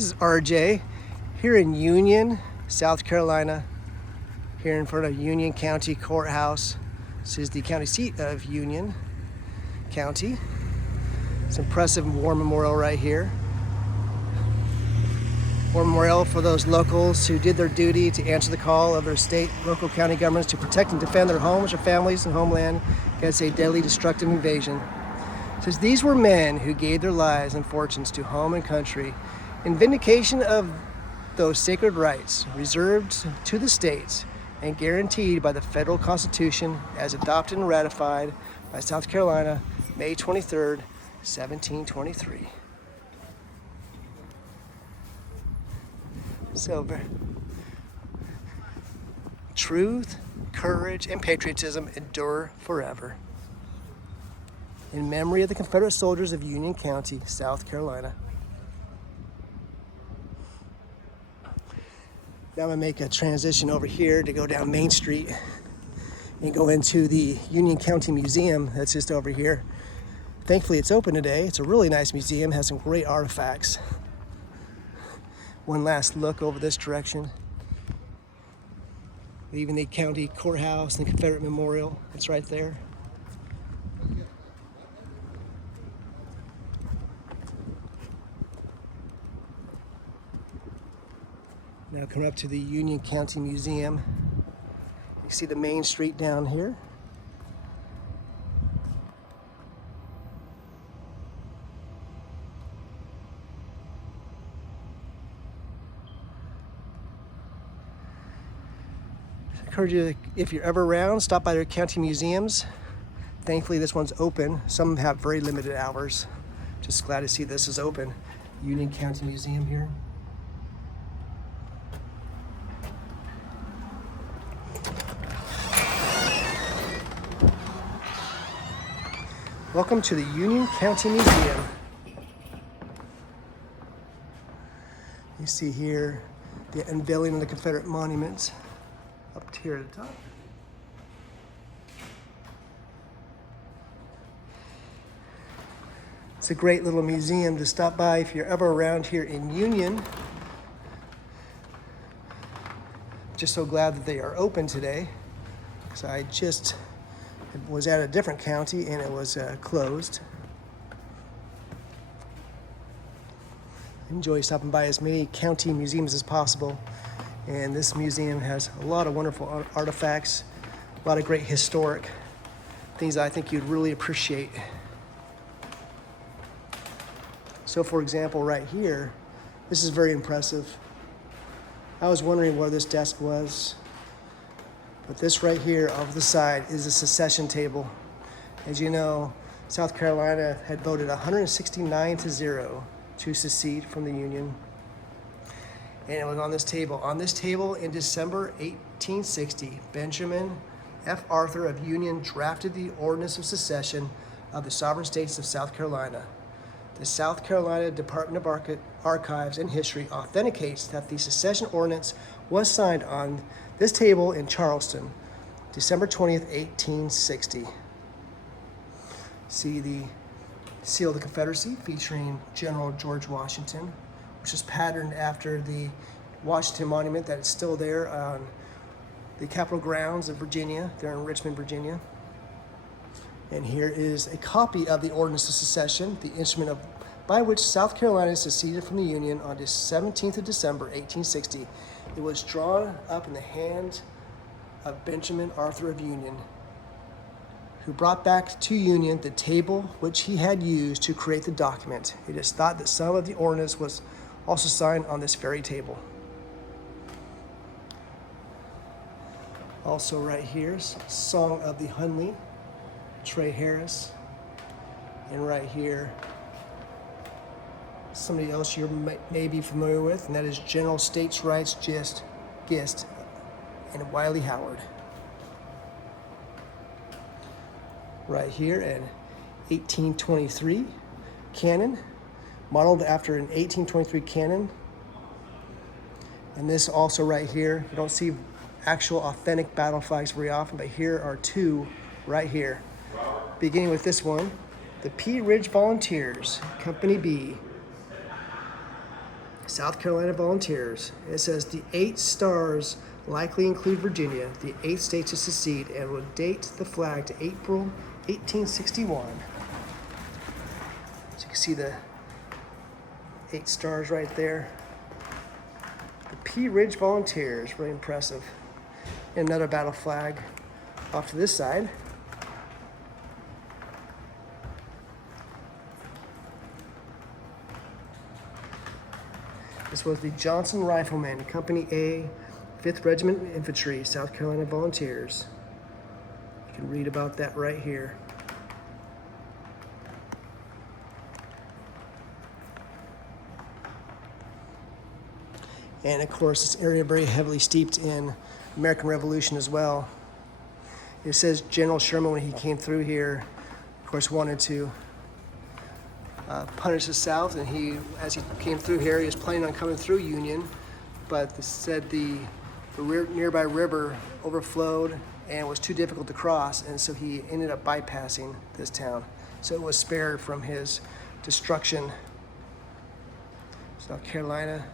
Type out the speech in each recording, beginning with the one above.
This is RJ here in Union, South Carolina, here in front of Union County Courthouse. This is the county seat of Union County. It's an impressive war memorial right here. War memorial for those locals who did their duty to answer the call of their state, local, county governments to protect and defend their homes, their families, and homeland against a deadly, destructive invasion. It says these were men who gave their lives and fortunes to home and country in vindication of those sacred rights reserved to the states and guaranteed by the federal Constitution as adopted and ratified by South Carolina, May 23rd, 1723. So, truth, courage, and patriotism endure forever. In memory of the Confederate soldiers of Union County, South Carolina. Now I'm gonna make a transition over here to go down Main Street and go into the Union County Museum that's just over here. Thankfully it's open today. It's a really nice museum, has some great artifacts. One last look over this direction. Even the county courthouse and the Confederate Memorial, it's right there. Now coming up to the Union County Museum. You see the main street down here. I encourage you, if you're ever around, stop by their county museums. Thankfully this one's open. Some have very limited hours. Just glad to see this is open. Union County Museum here. Welcome to the Union County Museum. You see here the unveiling of the Confederate monuments up here at the top. It's a great little museum to stop by if you're ever around here in Union. Just so glad that they are open today, because I just was at a different county and it was closed. Enjoy stopping by as many county museums as possible. And this museum has a lot of wonderful artifacts, a lot of great historic things I think you'd really appreciate. So for example, right here, this is very impressive. I was wondering where this desk was. But this right here off the side is a secession table. As you know, South Carolina had voted 169-0 to secede from the Union. And it was on this table. On this table in December 1860, Benjamin F. Arthur of Union drafted the Ordinance of Secession of the Sovereign States of South Carolina. The South Carolina Department of Archives and History authenticates that the secession ordinance was signed on this table in Charleston, December 20th, 1860. See the seal of the Confederacy featuring General George Washington, which is patterned after the Washington Monument that is still there on the Capitol grounds of Virginia, there in Richmond, Virginia. And here is a copy of the Ordinance of Secession, the instrument by which South Carolina seceded from the Union on the 17th of December, 1860. It was drawn up in the hand of Benjamin Arthur of Union, who brought back to Union the table which he had used to create the document. It is thought that some of the ordinance was also signed on this very table. Also right here, Song of the Hunley, Trey Harris. And right here, somebody else you may be familiar with, and that is General States' Rights Gist and Wiley Howard. Right here in 1823 cannon, modeled after an 1823 cannon. And this also right here, you don't see actual authentic battle flags very often, but here are two right here. Beginning with this one, the Pea Ridge Volunteers, Company B, South Carolina volunteers. It says the 8 stars likely include Virginia, the 8th state to secede, and will date the flag to April 1861. So you can see the 8 stars right there. The Pea Ridge Volunteers, really impressive. And another battle flag off to this side. This was the Johnson Riflemen, Company A, 5th Regiment Infantry, South Carolina Volunteers. You can read about that right here. And of course, this area very heavily steeped in American Revolution as well. It says General Sherman, when he came through here, of course, wanted to punish the South, and as he came through here, he was planning on coming through Union, but they said the nearby river overflowed and it was too difficult to cross, and so he ended up bypassing this town. So it was spared from his destruction. South Carolina,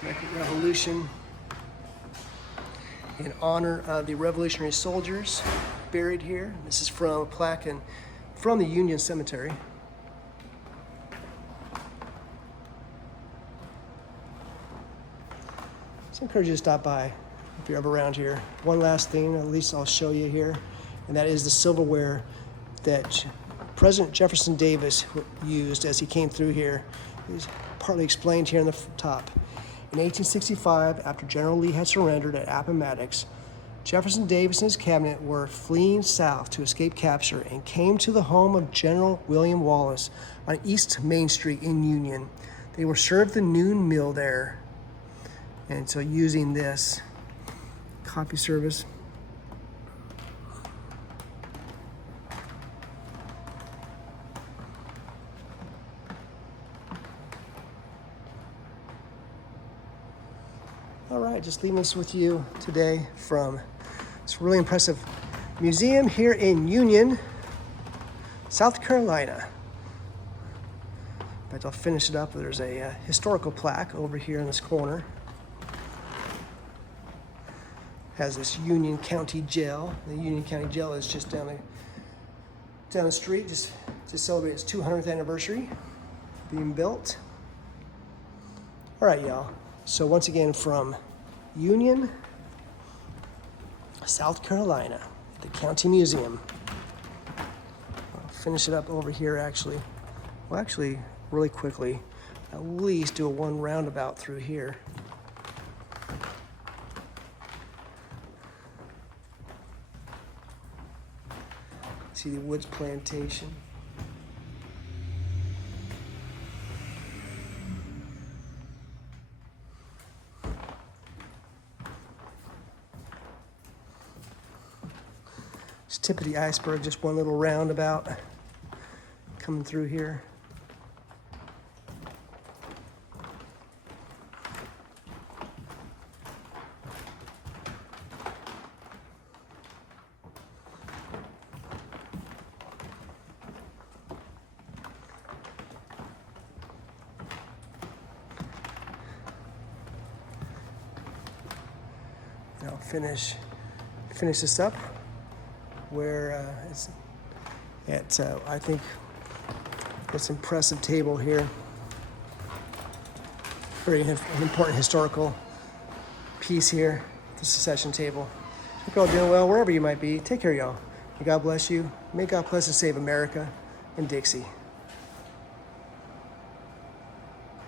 American Revolution, in honor of the Revolutionary soldiers buried here. This is from a plaque from the Union Cemetery. So I encourage you to stop by if you're ever around here. One last thing, at least I'll show you here, and that is the silverware that President Jefferson Davis used as he came through here. It's partly explained here on the top. In 1865, after General Lee had surrendered at Appomattox, Jefferson Davis and his cabinet were fleeing south to escape capture and came to the home of General William Wallace on East Main Street in Union. They were served the noon meal there. And so using this coffee service. All right, just leaving this with you today from this really impressive museum here in Union, South Carolina. In fact, I'll finish it up. There's a historical plaque over here in this corner. Has this Union County Jail. The Union County Jail is just down the street, just to celebrate its 200th anniversary being built. All right, y'all. So once again, from Union, South Carolina, the County Museum. I'll finish it up over here, actually. Well, actually, really quickly, at least do a one roundabout through here. See the Woods Plantation. It's tip of the iceberg, just one little roundabout coming through here. And I'll finish this up where it's at, I think, this impressive table here. Very important historical piece here, the secession table. Hope you're all doing well, wherever you might be. Take care, y'all. May God bless you. May God bless and save America and Dixie.